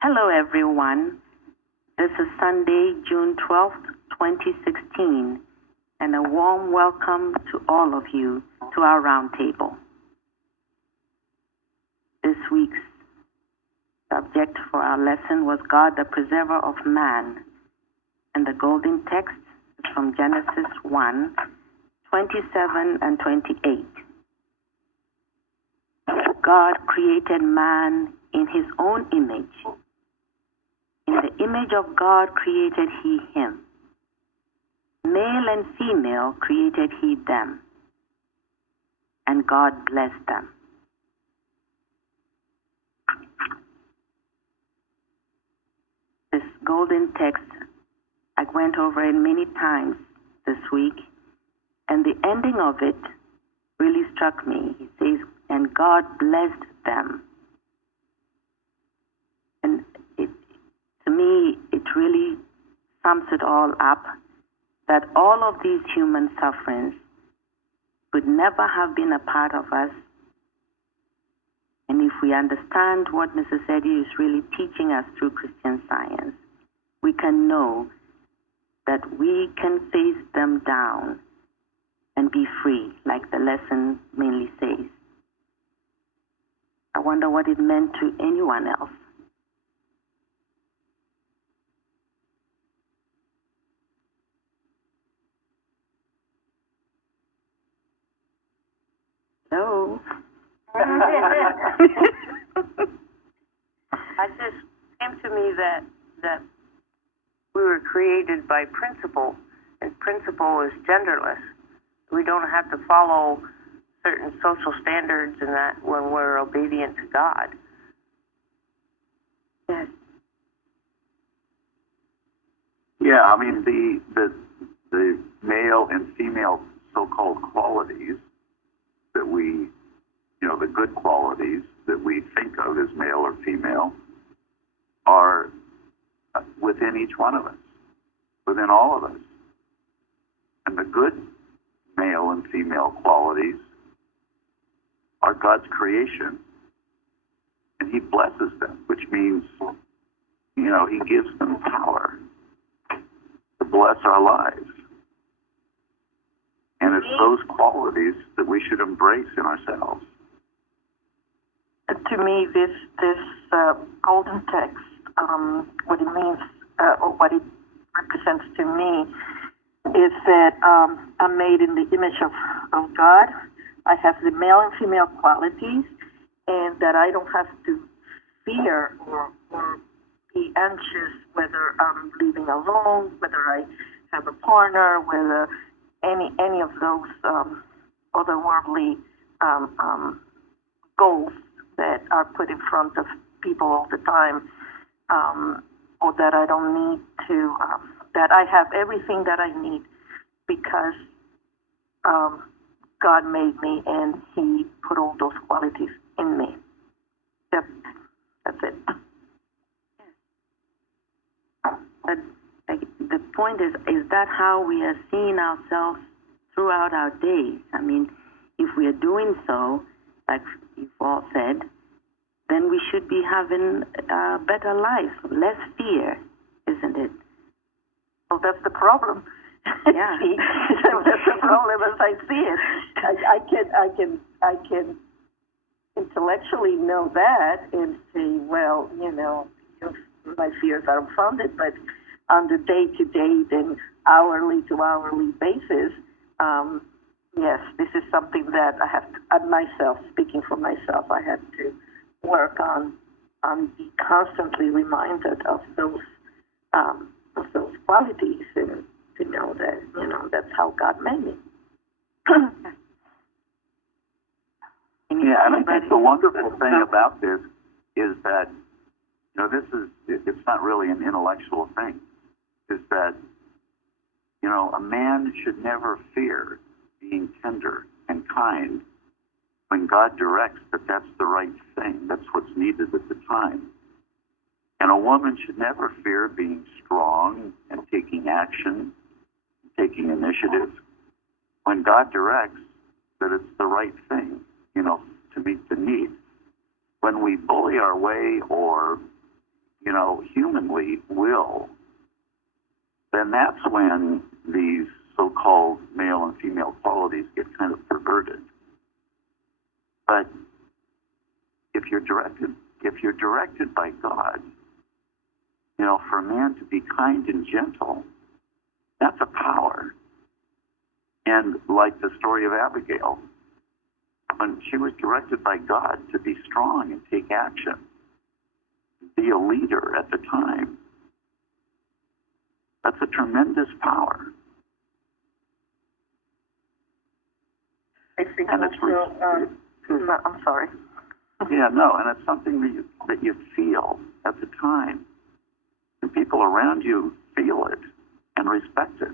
Hello, everyone. This is Sunday, June 12th, 2016, and a warm welcome to all of you to our Roundtable. This week's subject for our lesson was God, the preserver of man, and the golden text is from Genesis 1, 27 and 28. God created man in his own image. In the image of God created he him. Male and female created he them. And God blessed them. This golden text, I went over it many times this week, and the ending of it really struck me. He says, and God blessed them. And to me, it really sums it all up, that all of these human sufferings would never have been a part of us. And if we understand what Mrs. Eddy is really teaching us through Christian Science, we can know that we can face them down and be free, like the lesson mainly says. I wonder what it meant to anyone else. Hello? It just came to me that we were created by principle, and principle is genderless. We don't have to follow certain social standards and that when we're obedient to God. Yes. Yeah, I mean the male and female so-called qualities that we, the good qualities that we think of as male or female are within each one of us, within all of us. And the good male and female qualities are God's creation, and he blesses them, which means, he gives them power to bless our lives. And it's those qualities that we should embrace in ourselves. To me, this golden text, what it means, or what it represents to me, is that I'm made in the image of God. I have the male and female qualities, and that I don't have to fear or be anxious whether I'm living alone, whether I have a partner, whether any of those otherworldly goals that are put in front of people all the time, or that I don't need to, that I have everything that I need because God made me and he put all those qualities in me. Yep, that's it. But the point is that how we are seeing ourselves throughout our days? I mean, if we are doing so, like you've all said, then we should be having a better life, less fear, isn't it? Well, that's the problem. Yeah. That's the problem as I see it. I can intellectually know that and say, well, my fears are unfounded, but on the day-to-day, then hourly-to-hourly basis, yes, this is something that I have to, myself, speaking for myself, I have to work on be constantly reminded of those qualities and to know that, that's how God made me. Yeah, and I think the wonderful thing about this is that, it's not really an intellectual thing, is that, a man should never fear being tender and kind when God directs that that's the right thing, that's what's needed at the time. And a woman should never fear being strong and taking action, taking initiative, when God directs that it's the right thing, to meet the need. When we bully our way or, humanly will, then that's when these so-called male and female qualities get kind of perverted. But if you're directed by God, for a man to be kind and gentle, that's a power. And like the story of Abigail, when she was directed by God to be strong and take action, be a leader at the time, that's a tremendous power. I think And also, I'm sorry. Yeah, no, and it's something that you feel at the time. And people around you feel it and respect it.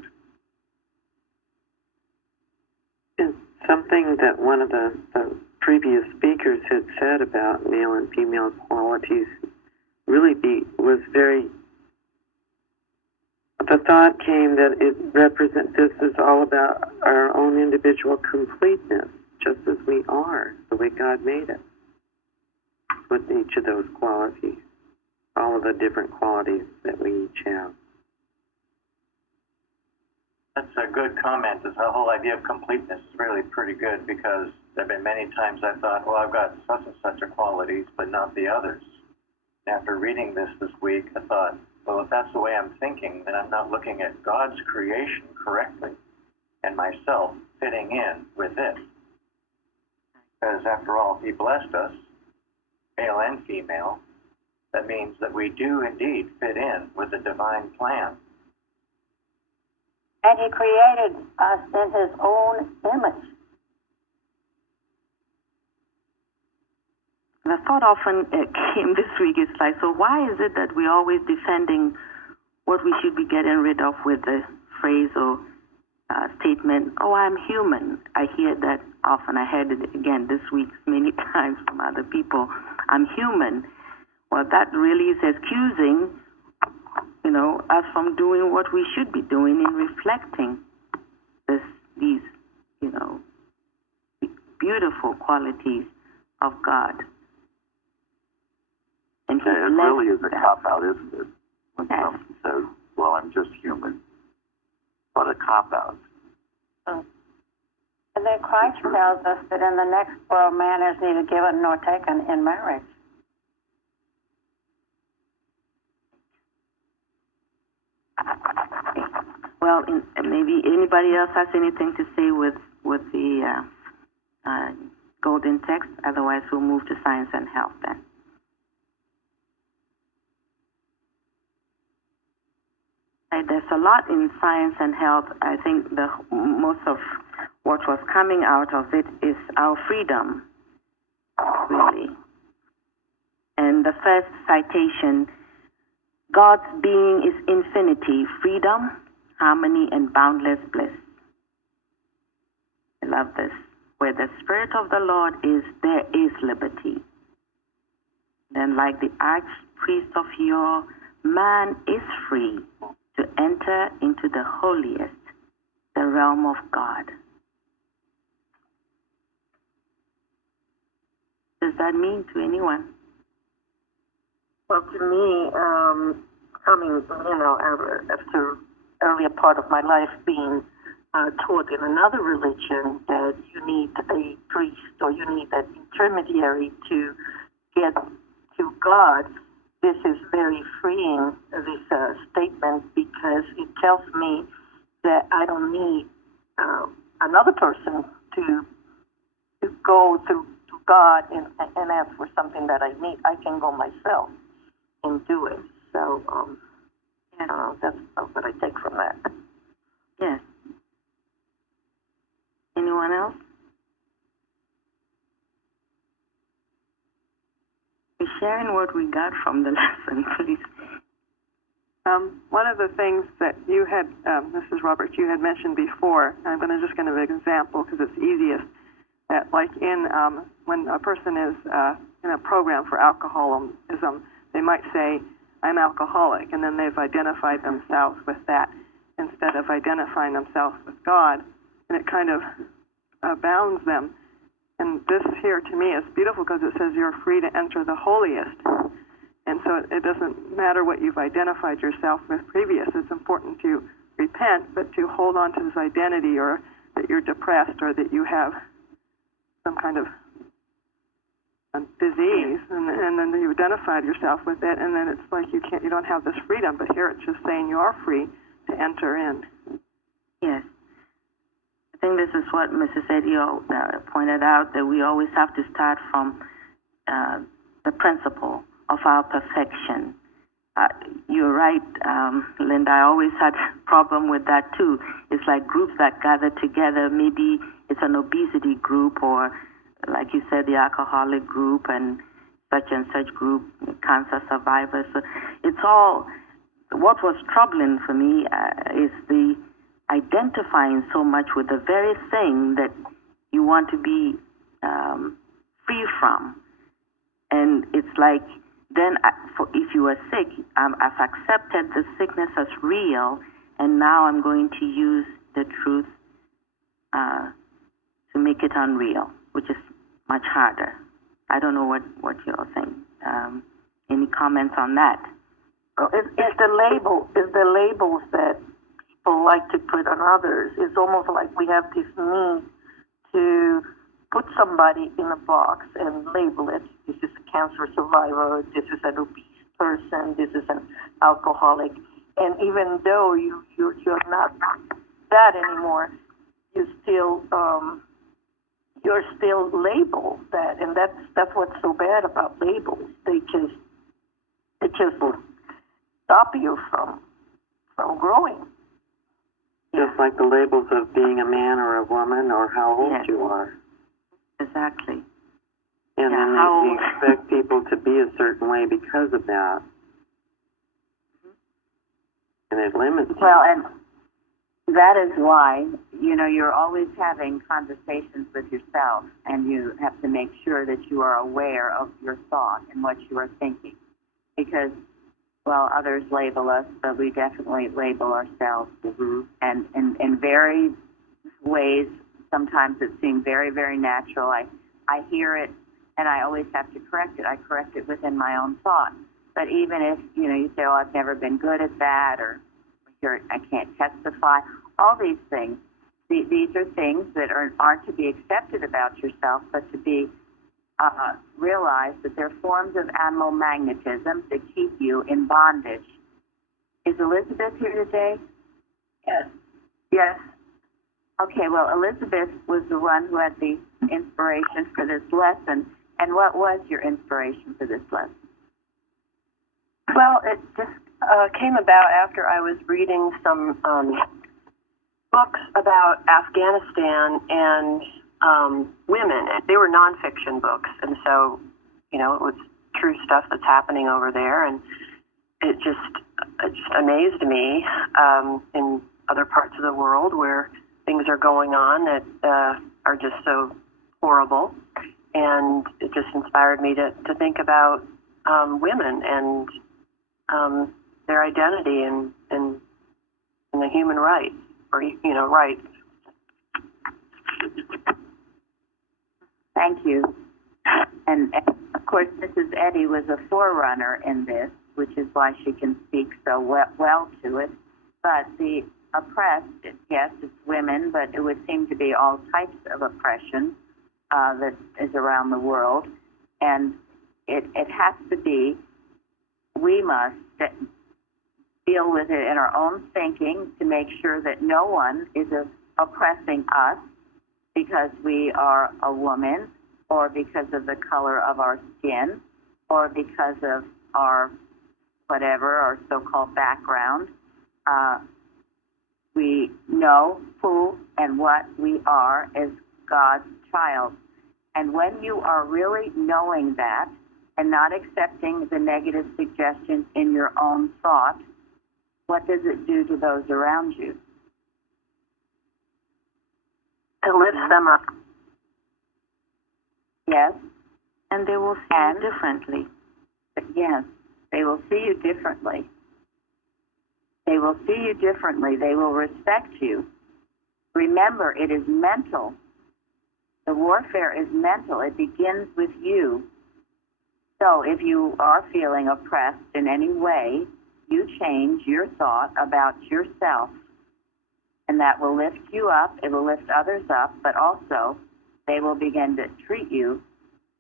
It's something that one of the previous speakers had said about male and female qualities was very. The thought came that this is all about our own individual completeness, just as we are, the way God made us, with each of those qualities, all of the different qualities that we each have. That's a good comment. The whole idea of completeness is really pretty good, because there have been many times I thought, well, I've got such and such a qualities, but not the others. After reading this week, I thought, well, if that's the way I'm thinking, then I'm not looking at God's creation correctly and myself fitting in with it. Because after all, if He blessed us, male and female, that means that we do indeed fit in with the divine plan. And He created us in His own image. The thought often came this week is like, so why is it that we're always defending what we should be getting rid of with the phrase or statement, oh, I'm human? I hear that often. I heard it again this week many times from other people. I'm human. Well, that really is excusing, us from doing what we should be doing in reflecting these, beautiful qualities of God. And it really is a cop-out, isn't it? When someone says, well, I'm just human. What a cop-out. And then Christ tells us that in the next world, man is neither given nor taken in marriage. Well, maybe anybody else has anything to say with the golden text? Otherwise, we'll move to science and health then. There's a lot in science and health. I think most of what was coming out of it is our freedom, really. And the first citation, God's being is infinity, freedom, harmony, and boundless bliss. I love this. Where the Spirit of the Lord is, there is liberty. Then, like the archpriest of yore, man is free to enter into the holiest, the realm of God. Does that mean to anyone? Well, to me, coming, after earlier part of my life being taught in another religion that you need a priest or you need an intermediary to get to God, this is very freeing, this statement, because it tells me that I don't need another person to go to God and ask for something that I need. I can go myself and do it. So that's what I take from that. Yes. Anyone else? Be sharing what we got from the lesson, please. One of the things that you had, Mrs. Roberts, you had mentioned before, I'm just going to give an example because it's easiest, that like when a person is in a program for alcoholism, they might say, I'm alcoholic, and then they've identified themselves with that instead of identifying themselves with God, and it kind of bounds them. And this here to me is beautiful because it says you're free to enter the holiest. And so it doesn't matter what you've identified yourself with previous. It's important to repent, but to hold on to this identity, or that you're depressed, or that you have some kind of disease, and then you identified yourself with it, and then it's like you don't have this freedom. But here it's just saying you are free to enter in. Yes. I think this is what Mrs. Edio pointed out, that we always have to start from the principle of our perfection. You're right, Linda. I always had a problem with that too. It's like groups that gather together. Maybe it's an obesity group, or like you said, the alcoholic group and such group, cancer survivors. So it's all, what was troubling for me is the identifying so much with the very thing that you want to be free from. And it's like, then if you are sick, I've accepted the sickness as real, and now I'm going to use the truth to make it unreal, which is much harder. I don't know what you're saying. Any comments on that? It's the labels that people like to put on others. It's almost like we have this need to put somebody in a box and label it. This is a cancer survivor. This is an obese person. This is an alcoholic. And even though you're not that anymore, you're still labeled that, and that's what's so bad about labels. They just stop you from growing. Just like the labels of being a man or a woman, or how old you are. Exactly. And then you expect people to be a certain way because of that. And it limits you. Well, and that is why, you're always having conversations with yourself, and you have to make sure that you are aware of your thought and what you are thinking. Because, well, others label us, but we definitely label ourselves. And in varied ways, sometimes it seems very, very natural. I hear it, and I always have to correct it. I correct it within my own thought. But even if, you say, oh, I've never been good at that, or I can't testify, all these things, these are things that aren't to be accepted about yourself, but to be realized that they're forms of animal magnetism that keep you in bondage. Is Elizabeth here today? Yes. Yes. Okay, well, Elizabeth was the one who had the inspiration for this lesson. And what was your inspiration for this lesson? Well, it just came about after I was reading some books about Afghanistan and women. They were nonfiction books, and so, it was true stuff that's happening over there, and it just amazed me in other parts of the world where things are going on that are just so horrible, and it just inspired me to think about women and their identity and the human rights, or rights. Thank you. And of course, Mrs. Eddy was a forerunner in this, which is why she can speak so well to it. But the oppressed, yes, it's women, but it would seem to be all types of oppression that is around the world. And it has to be, we must deal with it in our own thinking to make sure that no one is oppressing us because we are a woman, or because of the color of our skin, or because of our whatever, our so-called background. We know who and what we are as God's child. And when you are really knowing that and not accepting the negative suggestions in your own thought, what does it do to those around you? It lifts them up. Yes. And they will see you differently. Yes. They will see you differently. They will see you differently. They will respect you. Remember, it is mental. The warfare is mental. It begins with you. So if you are feeling oppressed in any way, you change your thought about yourself, and that will lift you up, it will lift others up, but also they will begin to treat you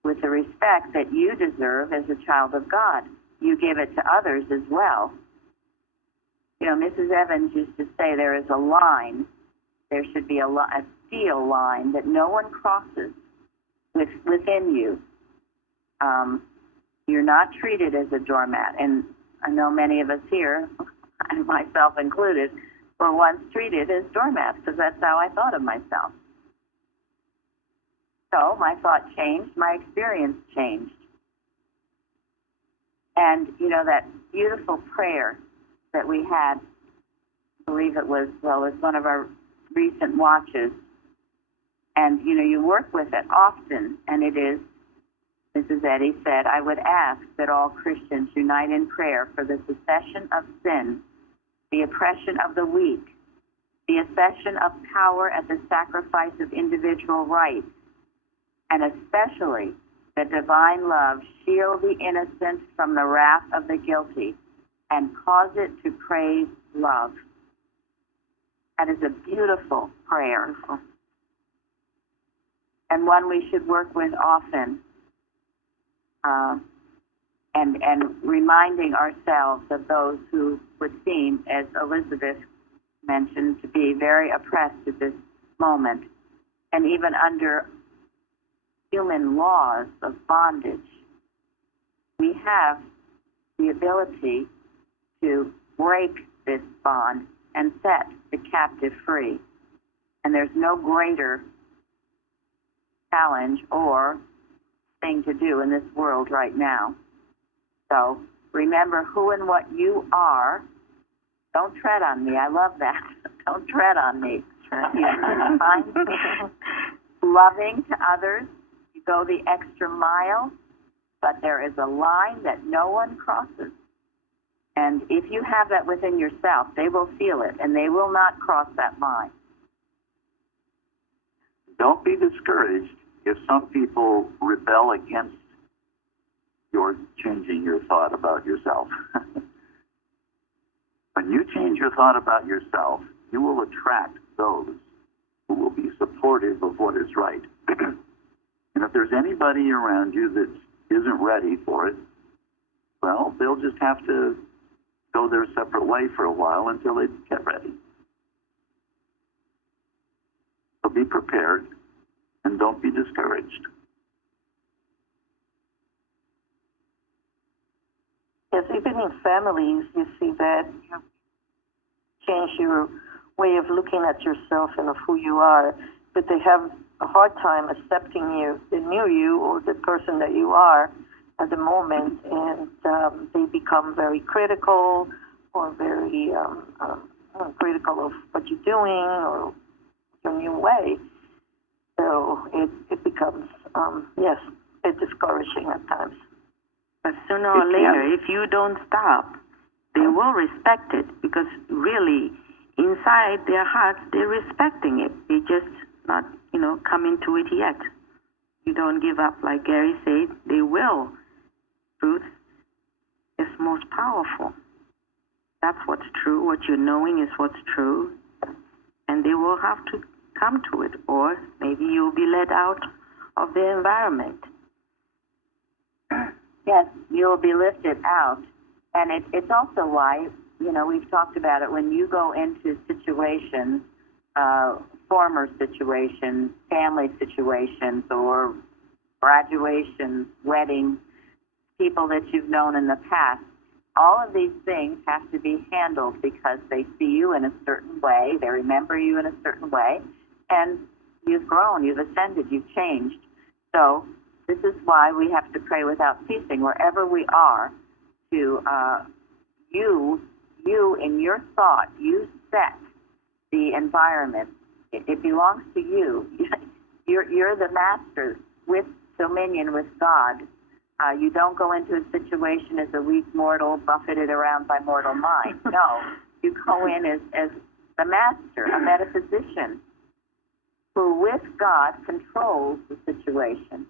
with the respect that you deserve as a child of God. You give it to others as well. You know, Mrs. Evans used to say there is a line, there should be a steel line that no one crosses within you. You're not treated as a doormat. And I know many of us here, and myself included, were once treated as doormats because that's how I thought of myself. So my thought changed, my experience changed. And, you know, that beautiful prayer that we had, I believe it was one of our recent watches. And, you know, you work with it often, and it is, Mrs. Eddy said, I would ask that all Christians unite in prayer for the cessation of sin, the oppression of the weak, the accession of power at the sacrifice of individual rights, and especially that divine love shield the innocent from the wrath of the guilty and cause it to praise love. That is a beautiful prayer, and one we should work with often, and reminding ourselves of those who would seem, as Elizabeth mentioned, to be very oppressed at this moment, and even under human laws of bondage. We have the ability to break this bond and set the captive free. And there's no greater challenge or thing to do in this world right now. So remember who and what you are. Don't tread on me. I love that. Don't tread on me. You find loving to others. You go the extra mile, but there is a line that no one crosses. And if you have that within yourself, they will feel it, and they will not cross that line. Don't be discouraged if some people rebel against your changing your thought about yourself. When you change your thought about yourself, you will attract those who will be supportive of what is right. And if there's anybody around you that isn't ready for it, well, they'll just have to go their separate way for a while until they get ready. So be prepared and don't be discouraged. Yes, even in families, you see that you change your way of looking at yourself and of who you are, but they have a hard time accepting you, the new you, or the person that you are at the moment, and they become very critical or very critical of what you're doing or your new way. So it becomes, yes, it's discouraging at times. But sooner or later, if you don't stop, they will respect it, because really, inside their hearts, they're respecting it. They just not, coming to it yet. You don't give up, like Gary said. They will. Truth is most powerful. That's what's true. What you're knowing is what's true. And they will have to come to it, or maybe you'll be let out of the environment. Yes, you'll be lifted out. And it's also why, we've talked about it, when you go into situations, former situations, family situations, or graduations, weddings, people that you've known in the past, all of these things have to be handled because they see you in a certain way, they remember you in a certain way, and you've grown, you've ascended, you've changed. So this is why we have to pray without ceasing, wherever we are, to you in your thought, you set the environment. It belongs to you. You're the master with dominion with God. You don't go into a situation as a weak mortal buffeted around by mortal mind. No, you go in as the master, a metaphysician, who with God controls the situation.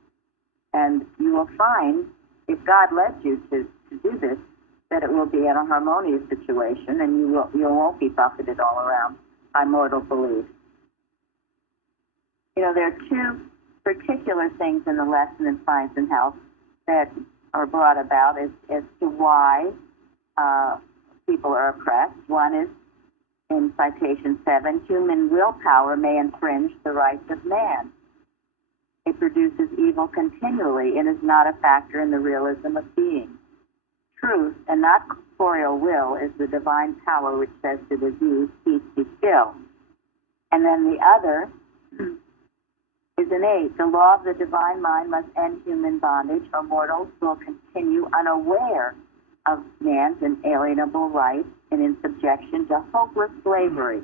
And you will find if God led you to do this, that it will be in a harmonious situation, and you won't be buffeted all around by mortal beliefs. You know, there are two particular things in the lesson in Science and Health that are brought about as to why people are oppressed. One is in citation 7, human willpower may infringe the rights of man. It produces evil continually and is not a factor in the realism of being. Truth, and not corporeal will, is the divine power which says to disease, peace, be still. And then the other is in 8. The law of the divine mind must end human bondage, or mortals will continue unaware of man's inalienable rights and in subjection to hopeless slavery,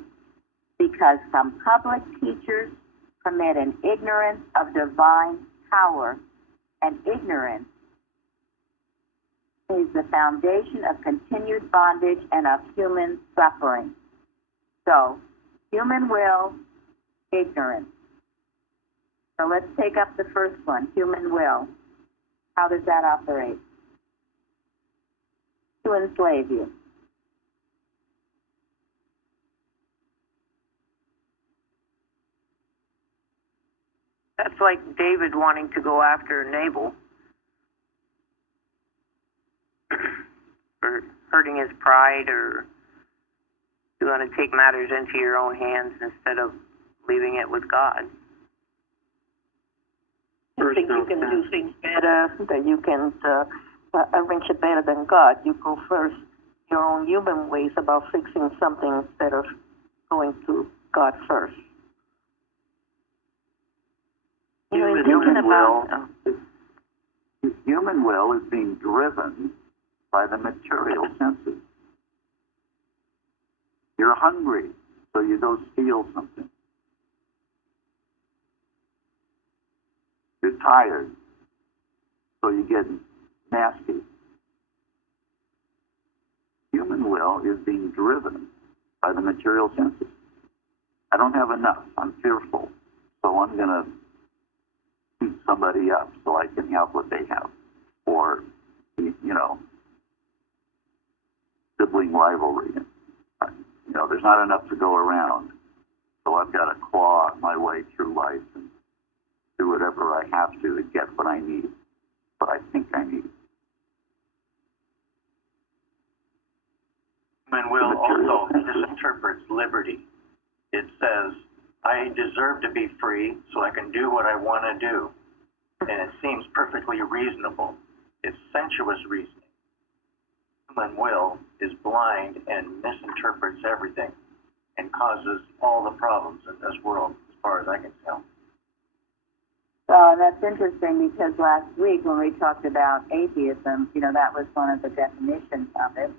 because some public teachers permit an ignorance of divine power, and ignorance is the foundation of continued bondage and of human suffering. So, human will, ignorance. So let's take up the first one, human will. How does that operate? To enslave you. That's like David wanting to go after Nabal for hurting his pride, or you want to take matters into your own hands instead of leaving it with God. You think you can do things better, that you can arrange it better than God. You go first your own human ways about fixing something instead of going to God first. You know, in thinking about human will is being driven by the material senses. You're hungry, so you go steal something. You're tired, so you get nasty. Human will is being driven by the material senses. I don't have enough. I'm fearful, so I'm going to beat somebody up so I can have what they have. Or, you know, sibling rivalry. You know, there's not enough to go around, so I've got to claw my way through life and do whatever I have to get what I need, what I think I need. Human will also misinterprets liberty. It says, I deserve to be free, so I can do what I want to do. And it seems perfectly reasonable. It's sensuous reasoning. Human will is blind and misinterprets everything and causes all the problems in this world, as far as I can tell. So that's interesting, because last week when we talked about atheism, you know, that was one of the definitions of it,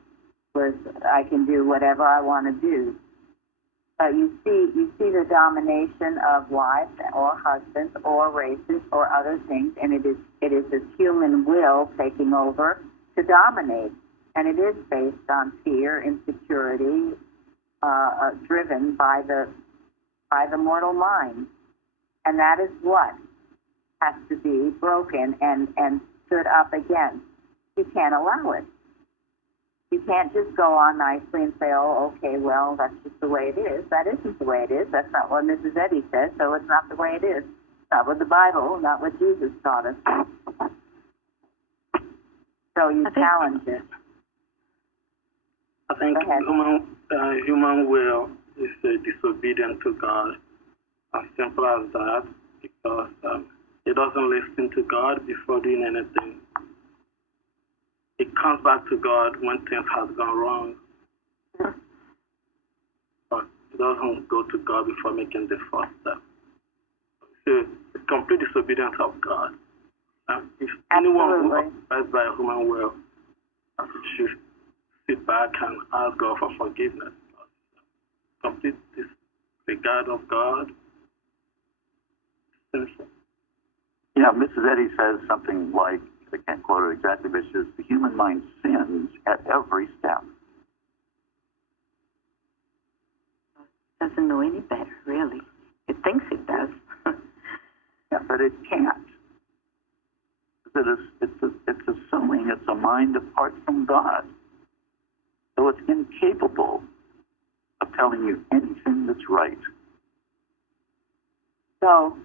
was I can do whatever I want to do. But you see the domination of wives or husbands or races or other things, and it is this human will taking over to dominate, and it is based on fear, insecurity, driven by the mortal mind, and that is what has to be broken and stood up against. You can't allow it. You can't just go on nicely and say, oh, okay, well, that's just the way it is. That isn't the way it is. That's not what Mrs. Eddy says, so it's not the way it is. Not what the Bible, not what Jesus taught us. So you challenge it. I think human will is disobedient to God. As simple as that, because it doesn't listen to God before doing anything. It comes back to God when things have gone wrong. But it doesn't go to God before making the first step. So it's complete disobedience of God. If anyone who operates by human will should sit back and ask God for forgiveness. Complete disregard of God. Sinful. Yeah, Mrs. Eddy says something like, I can't quote it exactly, but she says, the human mind sins at every step. Doesn't know any better, really. It thinks it does. Yeah, but it can't. It's a mind apart from God. So it's incapable of telling you anything that's right. So,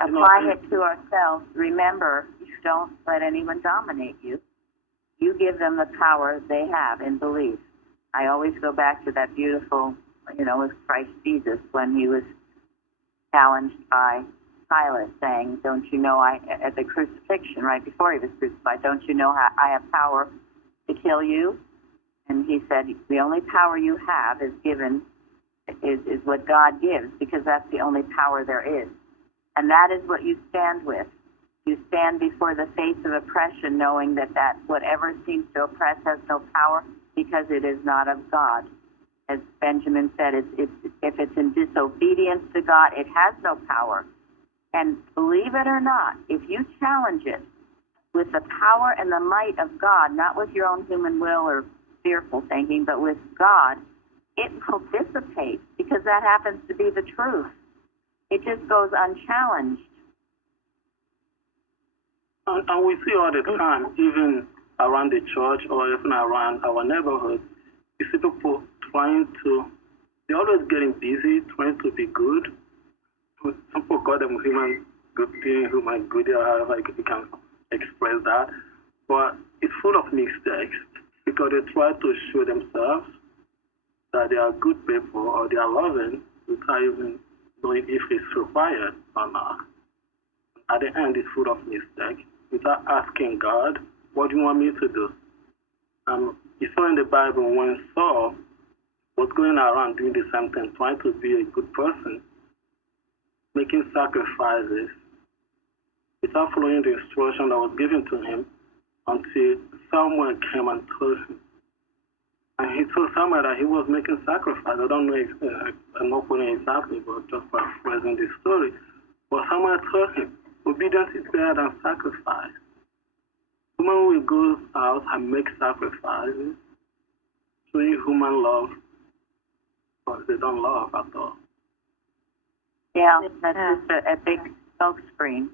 applying it to ourselves, remember, you don't let anyone dominate you. You give them the power they have in belief. I always go back to that beautiful, with Christ Jesus when he was challenged by Pilate saying, don't you know at the crucifixion, right before he was crucified, don't you know how I have power to kill you? And he said, the only power you have is what God gives, because that's the only power there is. And that is what you stand with. You stand before the face of oppression, knowing that whatever seems to oppress has no power, because it is not of God. As Benjamin said, if it's in disobedience to God, it has no power. And believe it or not, if you challenge it with the power and the might of God, not with your own human will or fearful thinking, but with God, it will dissipate, because that happens to be the truth. It just goes unchallenged. And we see all the time, even around the church or even around our neighborhood, you see people they're always getting busy, trying to be good. Some people call them human good being, human good, however you can express that. But it's full of mistakes, because they try to show themselves that they are good people or they are loving without even knowing if it's required or not. At the end, it's full of mistakes, without asking God, what do you want me to do? You saw in the Bible when Saul was going around doing the same thing, trying to be a good person, making sacrifices, without following the instruction that was given to him, until someone came and told him. And he told someone that he was making sacrifice. I don't know, I'm not putting it exactly, but just paraphrasing the story. But someone told him, obedience is better than sacrifice. Someone will go out and make sacrifices, showing human love, but they don't love at all. Yeah, that's just a big smokescreen.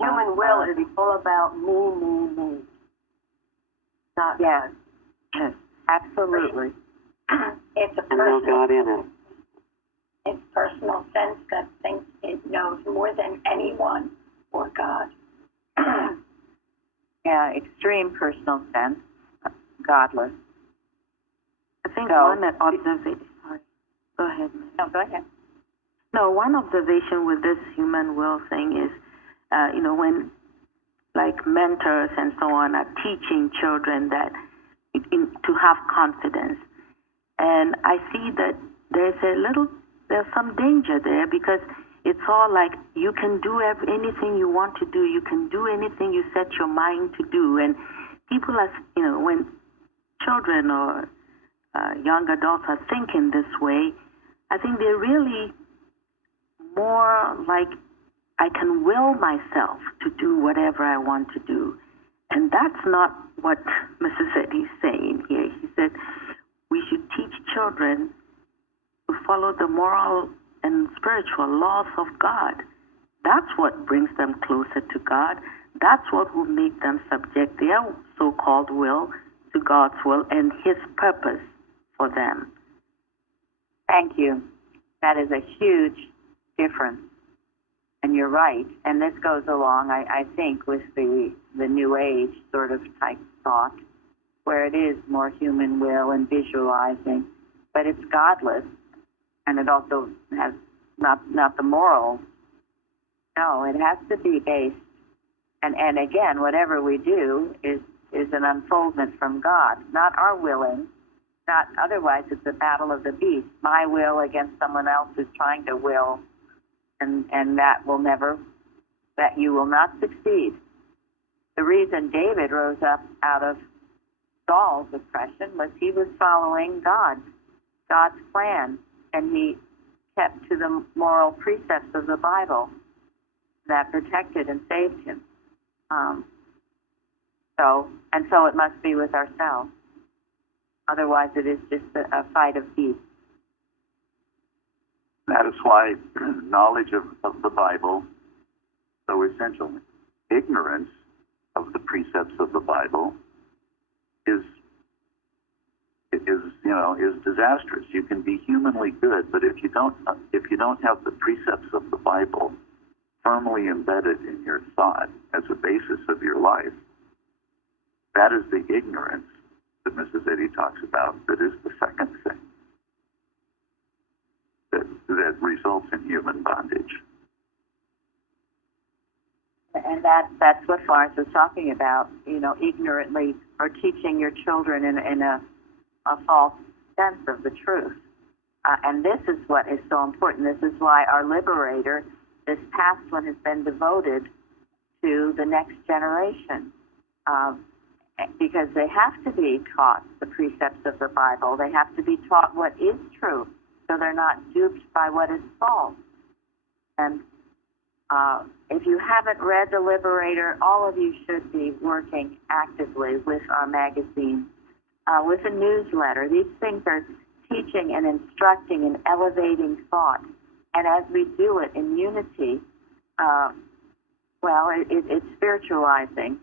Human will is all about me. Not yes. Yes, absolutely. It's a No God in personal, it. it's personal sense that thinks it knows more than anyone or God. Yeah, extreme personal sense, godless. I think So- one observation. Sorry, go ahead. No, go ahead. No, one observation with this human will thing is, when like mentors and so on are teaching children that to have confidence, and I see that there's some danger there, because it's all like you can do anything you want to do, you can do anything you set your mind to do, and people are, when children or young adults are thinking this way, I think they're really more like, I can will myself to do whatever I want to do. And that's not what Mississippi is saying here. He said we should teach children to follow the moral and spiritual laws of God. That's what brings them closer to God. That's what will make them subject their so-called will to God's will and His purpose for them. Thank you. That is a huge difference. And you're right. And this goes along, I think, with the New Age sort of type thought, where it is more human will and visualizing, but it's godless, and it also has not the moral. No, it has to be based. And again, whatever we do is an unfoldment from God, not our willing. Not otherwise, it's a battle of the beast. My will against someone else who's trying to will, and that you will not succeed. The reason David rose up out of Saul's oppression was he was following God's plan, and he kept to the moral precepts of the Bible that protected and saved him. So it must be with ourselves. Otherwise, it is just a fight of beasts. That is why knowledge of the Bible is so essential. Ignorance of the precepts of the Bible is disastrous. You can be humanly good, but if you don't have the precepts of the Bible firmly embedded in your thought as a basis of your life, that is the ignorance that Mrs. Eddy talks about. That is the second thing that results in human bondage. And that's what Florence was talking about, ignorantly or teaching your children in a false sense of the truth. And this is what is so important. This is why our liberator, this past one, has been devoted to the next generation. Because they have to be taught the precepts of the Bible. They have to be taught what is true, so they're not duped by what is false. And if you haven't read The Liberator, all of you should be working actively with our magazine, with a newsletter. These things are teaching and instructing and elevating thought. And as we do it in unity, it's spiritualizing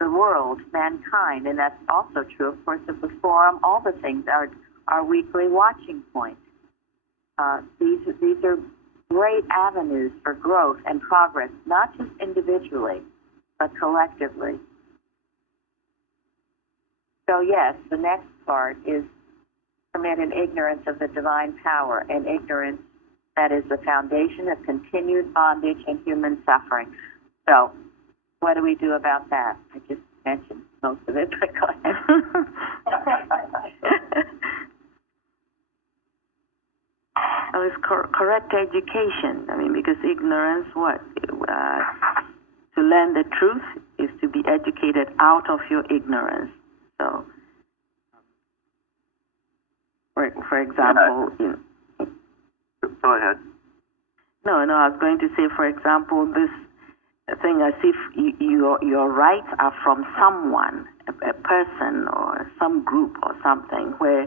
the world, mankind, and that's also true, of course, of the forum. All the things are our weekly watching point. These are great avenues for growth and progress, not just individually, but collectively. So yes, the next part is commit in ignorance of the divine power, and ignorance that is the foundation of continued bondage and human suffering. So, what do we do about that? I just mentioned most of it, but go ahead. Well, it's correct education. I mean, because ignorance, to learn the truth is to be educated out of your ignorance. So, for example, Go ahead. No, I was going to say, for example, this thing as if your rights are from someone, a person or some group or something, where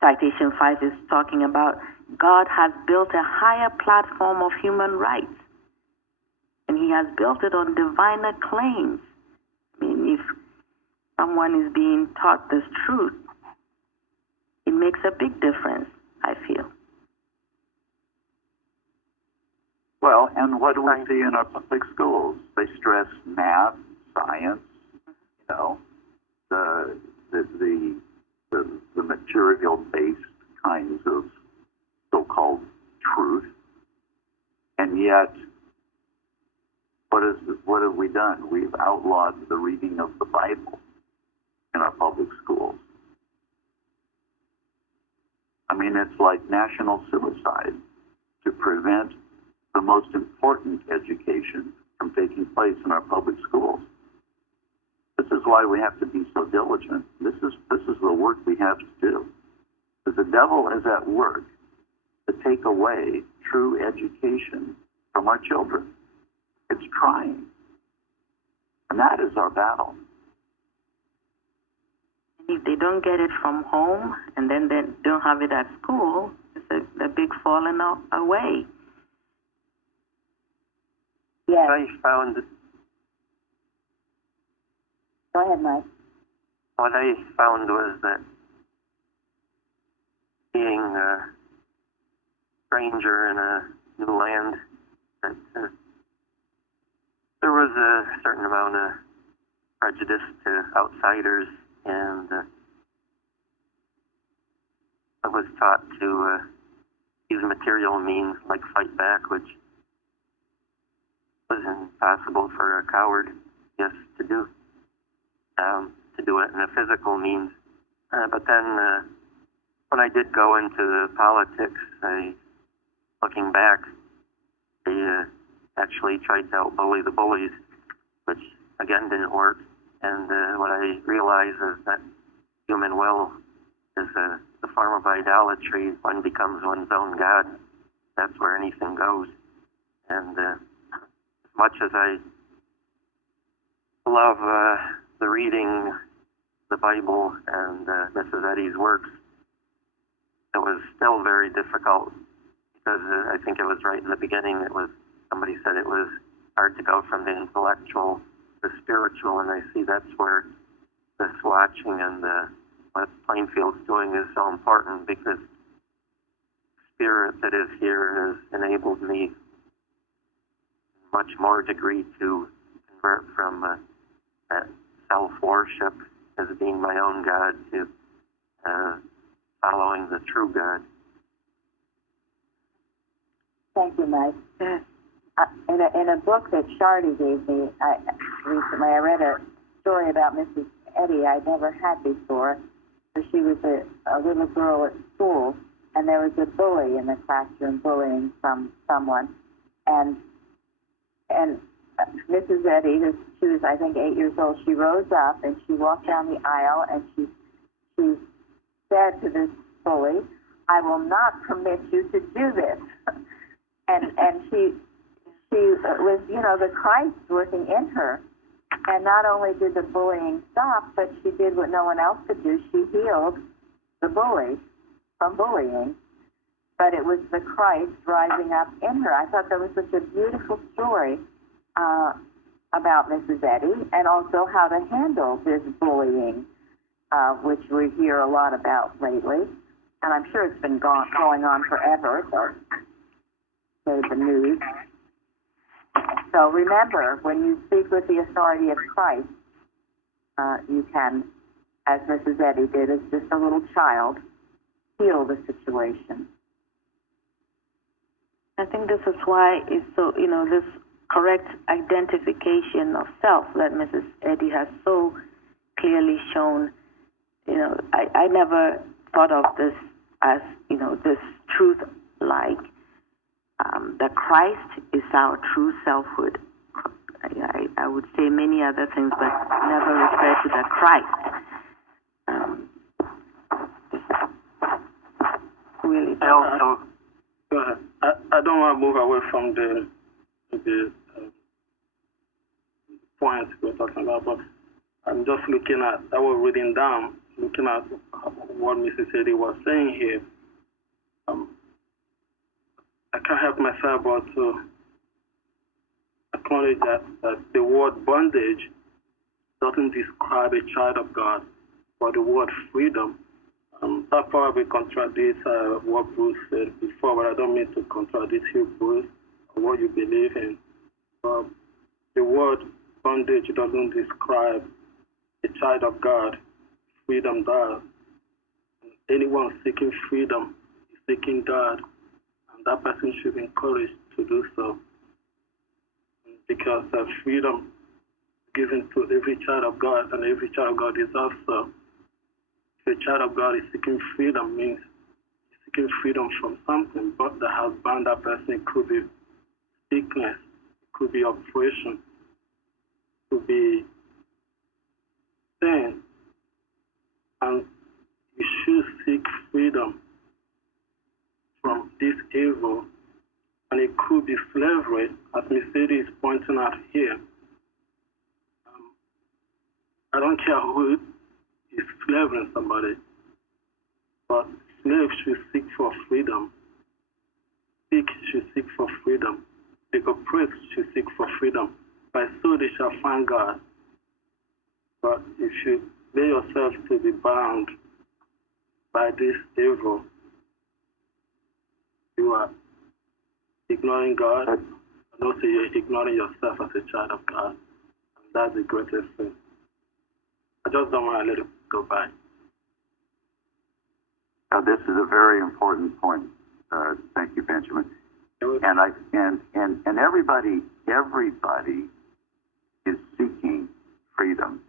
Citation 5 is talking about God has built a higher platform of human rights, and he has built it on diviner claims. I mean, if someone is being taught this truth, it makes a big difference, I feel. Well, and what do we see in our public schools? They stress math, science, the material-based kinds of so-called truth, and yet, what have we done? We've outlawed the reading of the Bible in our public schools. I mean, it's like national suicide to prevent the most important education from taking place in our public schools. This is why we have to be so diligent. This is the work we have to do. Because the devil is at work to take away true education from our children. It's trying. And that is our battle. If they don't get it from home and then they don't have it at school, it's a big falling away. Yes. I found, Go ahead, Mike. what I found was that being a stranger in a new land, that there was a certain amount of prejudice to outsiders, and I was taught to use material means like fight back, which was impossible for a coward, yes, to do it in a physical means. But then when I did go into the politics, looking back, I actually tried to out-bully the bullies, which again didn't work. And what I realized is that human will is the form of idolatry. One becomes one's own god. That's where anything goes. And much as I love the reading, the Bible, and Mrs. Eddy's works, it was still very difficult because I think it was right in the beginning. Somebody said it was hard to go from the intellectual to spiritual, and I see that's where this watching and what Plainfield's doing is so important because Spirit that is here has enabled me much more degree to convert from that self-worship as being my own God to following the true God. Thank you, Mike. In a book that Shardy gave me recently, I read a story about Mrs. Eddy I'd never had before. So she was a little girl at school, and there was a bully in the classroom bullying someone. And Mrs. Eddy, she was, I think, 8 years old, she rose up and she walked down the aisle and she said to this bully, "I will not permit you to do this." and she was, the Christ working in her. And not only did the bullying stop, but she did what no one else could do. She healed the bully from bullying. But it was the Christ rising up in her. I thought that was such a beautiful story about Mrs. Eddy, and also how to handle this bullying, which we hear a lot about lately. And I'm sure it's been going on forever, so made the news. So remember, when you speak with the authority of Christ, you can, as Mrs. Eddy did, as just a little child, heal the situation. I think this is why it's so, this correct identification of self that Mrs. Eddy has so clearly shown. I never thought of this as, this truth like that Christ is our true selfhood. I would say many other things, but never refer to the Christ. Really. Also, go ahead. I don't want to move away from the points we're talking about, but I'm just looking at, I was reading down, looking at what Mrs. Eddy was saying here. I can't help myself but to acknowledge that the word bondage doesn't describe a child of God, but the word freedom. That probably contradicts what Bruce said before, but I don't mean to contradict you, Bruce, or what you believe in. The word bondage doesn't describe a child of God. Freedom does. Anyone seeking freedom is seeking God, and that person should be encouraged to do so, because freedom given to every child of God, and every child of God deserves so. If a child of God is seeking freedom, means seeking freedom from something but that has bound that person. It could be sickness, it could be oppression, it could be sin, and you should seek freedom from this evil. And it could be slavery, as Mercedes is pointing out here. I don't care who is slaving somebody, but slaves should seek for freedom. Sick should seek for freedom. The oppressed should seek for freedom. By so they shall find God. But if you lay yourself to be bound by this evil, you are ignoring God, and also you're ignoring yourself as a child of God. And that's the greatest sin. I just don't want to let it go by. Now, this is a very important point. Thank you, Benjamin. And everybody is seeking freedom.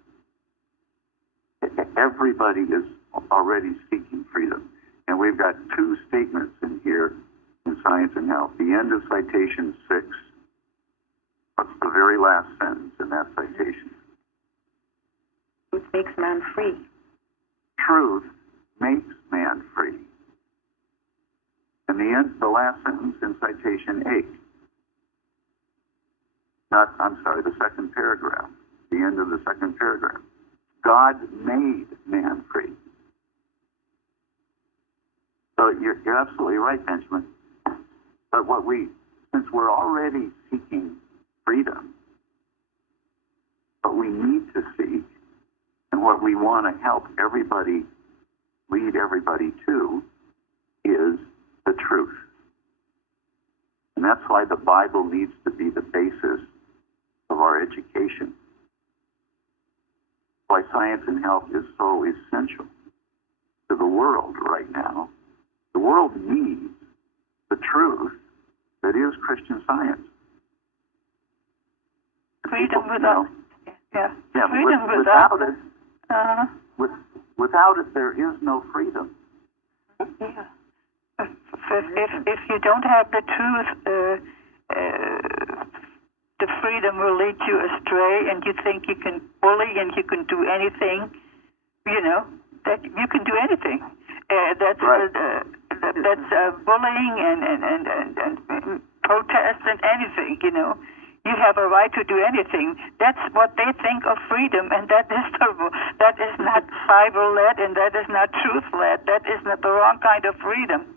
Everybody is already seeking freedom. And we've got two statements in here in Science and Health. The end of citation 6. What's the very last sentence in that citation? Truth makes man free. Truth makes man free. And the last sentence in citation 8. The second paragraph. The end of the second paragraph. God made man free. So you're absolutely right, Benjamin. But since we're already seeking freedom, what we need to seek And what we want to help everybody, lead everybody to, is the truth. And that's why the Bible needs to be the basis of our education. Why science and health is so essential to the world right now. The world needs the truth that is Christian Science. Freedom without, freedom without it. Without it, there is no freedom. Yeah. If you don't have the truth, the freedom will lead you astray, and you think you can bully and you can do anything. You know that you can do anything. That's right. That's bullying and protest and anything. You know. You have a right to do anything. That's what they think of freedom, and that is that is not Bible-led, and that is not truth-led. That is not the wrong kind of freedom.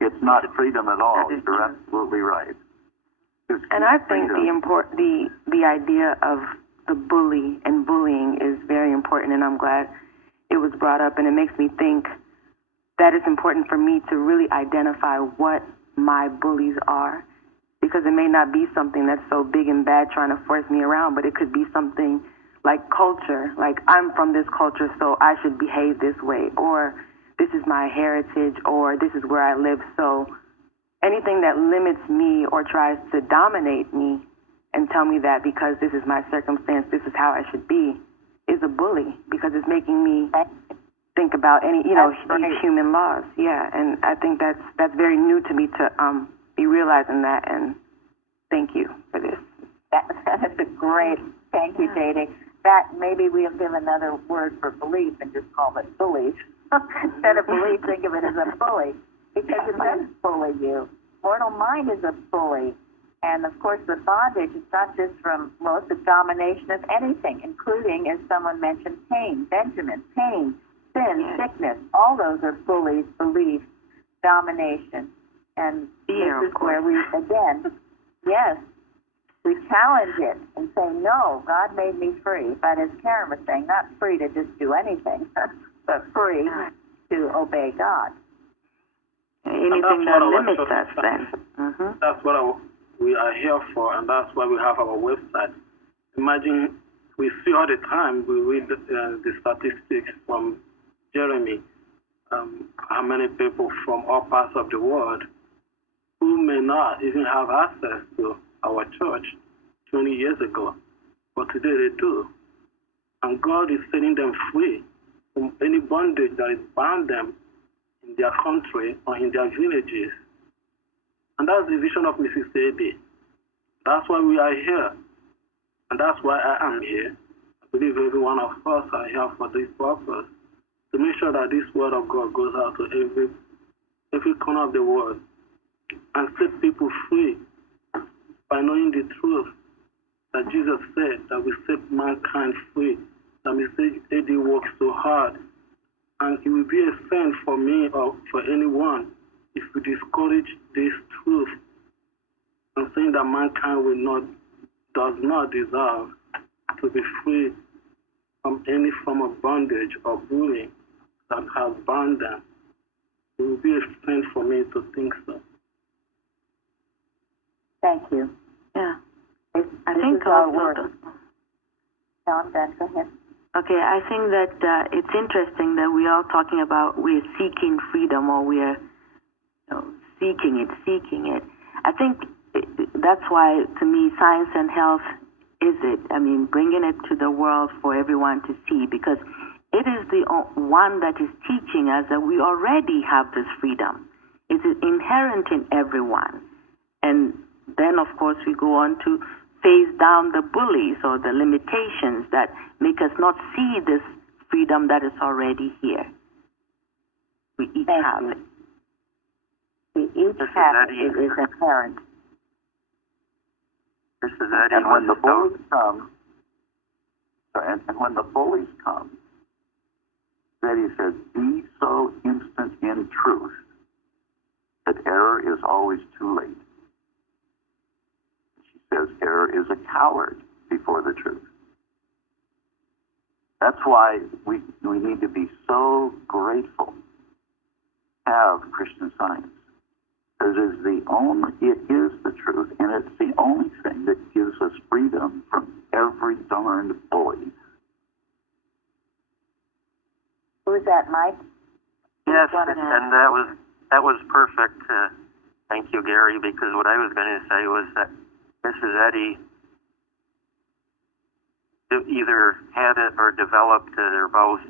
It's not freedom at all. You're absolutely right. And I think the idea of the bully and bullying is very important, and I'm glad it was brought up, and it makes me think that it's important for me to really identify what my bullies are. Because it may not be something that's so big and bad trying to force me around, but it could be something like culture, like I'm from this culture, so I should behave this way, or this is my heritage, or this is where I live. So anything that limits me or tries to dominate me and tell me that because this is my circumstance, this is how I should be, is a bully, because it's making me think about any, human laws. Yeah, and I think that's very new to me to be realizing that, and thank you for this. That's a great, thank you, J.D. That maybe we'll give another word for belief and just call it bullies. Instead of belief, think of it as a bully, because it does bully you. Mortal mind is a bully. And, of course, the bondage is not just from, it's the domination of anything, including, as someone mentioned, pain, Benjamin, pain, sin, sickness. All those are bullies, beliefs, domination. And fear, this is where we, again, we challenge it and say, no, God made me free. But as Karen was saying, not free to just do anything, but free to obey God. Anything that limits us, then. Mm-hmm. That's what we are here for, and that's why we have our website. Imagine, we see all the time, we read the statistics from Jeremy, how many people from all parts of the world who may not even have access to our church 20 years ago, but today they do. And God is setting them free from any bondage that is bound them in their country or in their villages. And that's the vision of Mrs. A.D. That's why we are here. And that's why I am here. I believe every one of us are here for this purpose, to make sure that this word of God goes out to every corner of the world and set people free by knowing the truth that Jesus said, that we set mankind free, that Mr. A.D. works so hard. And it will be a sin for me or for anyone if we discourage this truth and saying that mankind does not deserve to be free from any form of bondage or bullying that has bound them. It will be a sin for me to think so. Thank you. Yeah. I think also... John, Ben, go ahead. Okay, I think that it's interesting that we are talking about we're seeking freedom, or we're seeking it. I think that's why, to me, science and health is it. I mean, bringing it to the world for everyone to see, because it is the one that is teaching us that we already have this freedom. It is inherent in everyone. And then, of course, we go on to face down the bullies or the limitations that make us not see this freedom that is already here. We each have it. We each have it. It is inherent. And when the bullies come, and when the bullies come, that he says, be so instant in truth that error is always too late. She says error is a coward before the truth. That's why we need to be so grateful to have Christian Science. Because it is the truth, and it's the only thing that gives us freedom from every darned bully. Who's that, Mike? Yes, and that was perfect. Thank you, Gary, because what I was going to say was that Mrs. Eddy either had it or developed it or both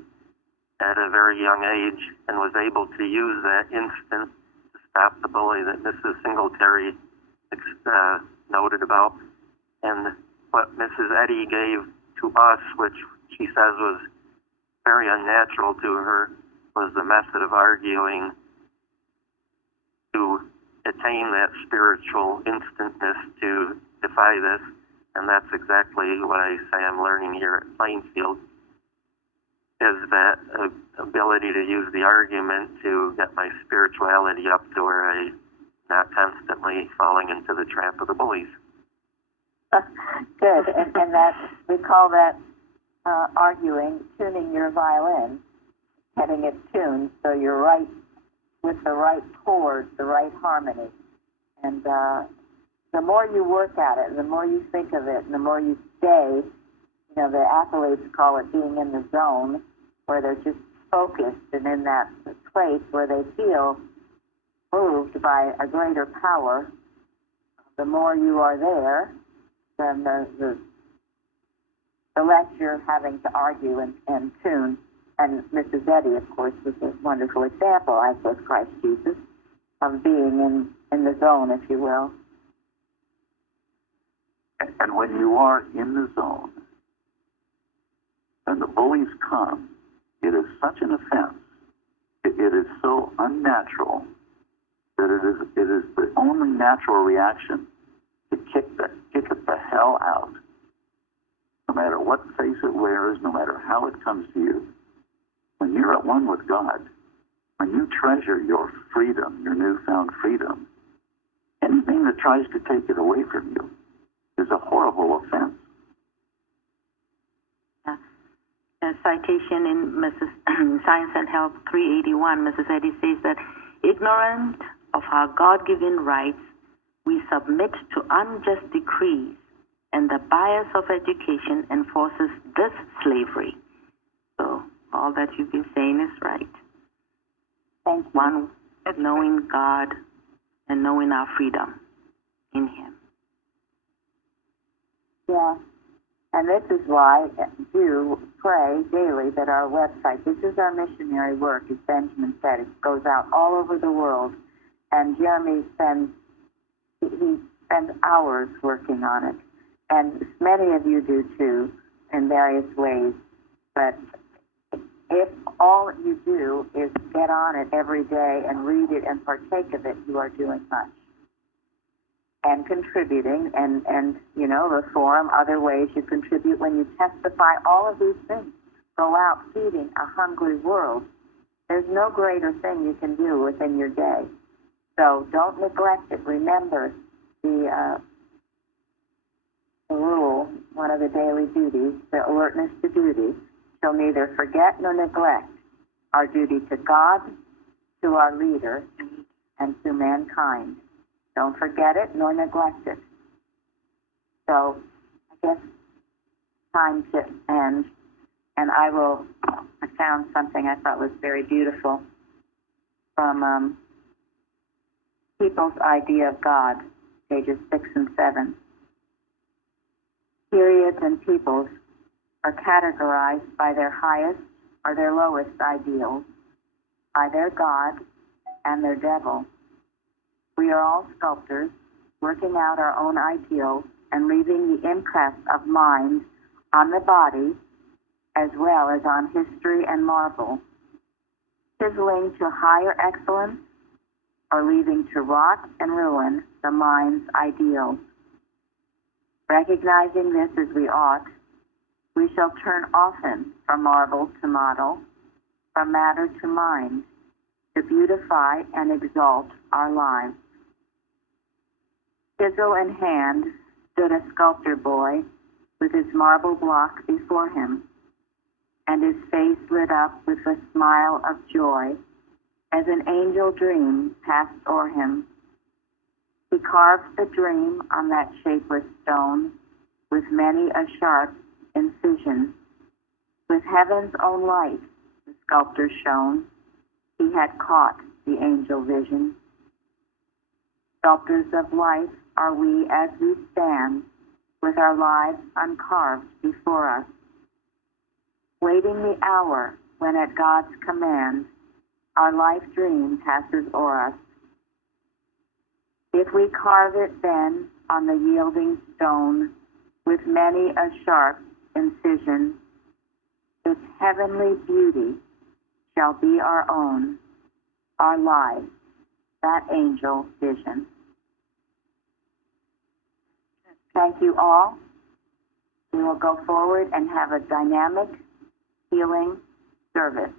at a very young age and was able to use that instant to stop the bully that Mrs. Singletary noted about. And what Mrs. Eddy gave to us, which she says was very unnatural to her, was the method of arguing to attain that spiritual instantness to defy this. And that's exactly what I say I'm learning here at Plainfield, is that ability to use the argument to get my spirituality up to where I'm not constantly falling into the trap of the bullies. Good, and that we call that arguing, tuning your violin, getting it tuned so you're right with the right chords, the right harmony. And the more you work at it, the more you think of it, and the more you stay, the athletes call it being in the zone, where they're just focused and in that place where they feel moved by a greater power. The more you are there, then the less you're having to argue and tune. And Mrs. Eddy, of course, was a wonderful example, as was Christ Jesus, of being in the zone, if you will. And when you are in the zone, and the bullies come, it is such an offense. It is so unnatural that it is the only natural reaction to kick it the hell out. No matter what face it wears, no matter how it comes to you. When you're at one with God, when you treasure your freedom, your newfound freedom, anything that tries to take it away from you is a horrible offense. A citation in Mrs. Science and Health 381, Mrs. Eddy says that ignorant of our God-given rights, we submit to unjust decrees, and the bias of education enforces this slavery. So all that you've been saying is right. Thank you. One, knowing God and knowing our freedom in Him. Yeah. And this is why you pray daily that our website, this is our missionary work, as Benjamin said. It goes out all over the world. And Jeremy spends hours working on it. And many of you do too, in various ways. But if all you do is get on it every day and read it and partake of it, you are doing much. And contributing, and the forum, other ways you contribute when you testify, all of these things. Go out feeding a hungry world. There's no greater thing you can do within your day. So don't neglect it. Remember the rule, one of the daily duties, the alertness to duty, shall neither forget nor neglect our duty to God, to our leader, and to mankind. Don't forget it nor neglect it. So I guess time to end, and I found something I thought was very beautiful from People's Idea of God, pages 6 and 7. Periods and peoples are categorized by their highest or their lowest ideals, by their God and their devil. We are all sculptors, working out our own ideals and leaving the impress of mind on the body as well as on history and marble, chiseling to higher excellence or leaving to rot and ruin the mind's ideals. Recognizing this as we ought, we shall turn often from marble to model, from matter to mind, to beautify and exalt our lives. Chisel in hand stood a sculptor boy with his marble block before him. and his face lit up with a smile of joy, as an angel dream passed o'er him. He carved the dream on that shapeless stone, with many a sharp incision. With heaven's own light, the sculptor shone, he had caught the angel vision. Sculptors of life are we as we stand, with our lives uncarved before us, waiting the hour when at God's command our life dream passes o'er us. If we carve it then on the yielding stone with many a sharp incision, its heavenly beauty shall be our own, our lives, that angel vision. Thank you all. We will go forward and have a dynamic, healing service.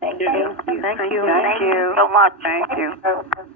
Thank you. Thank you. Thank you so much. Thank you.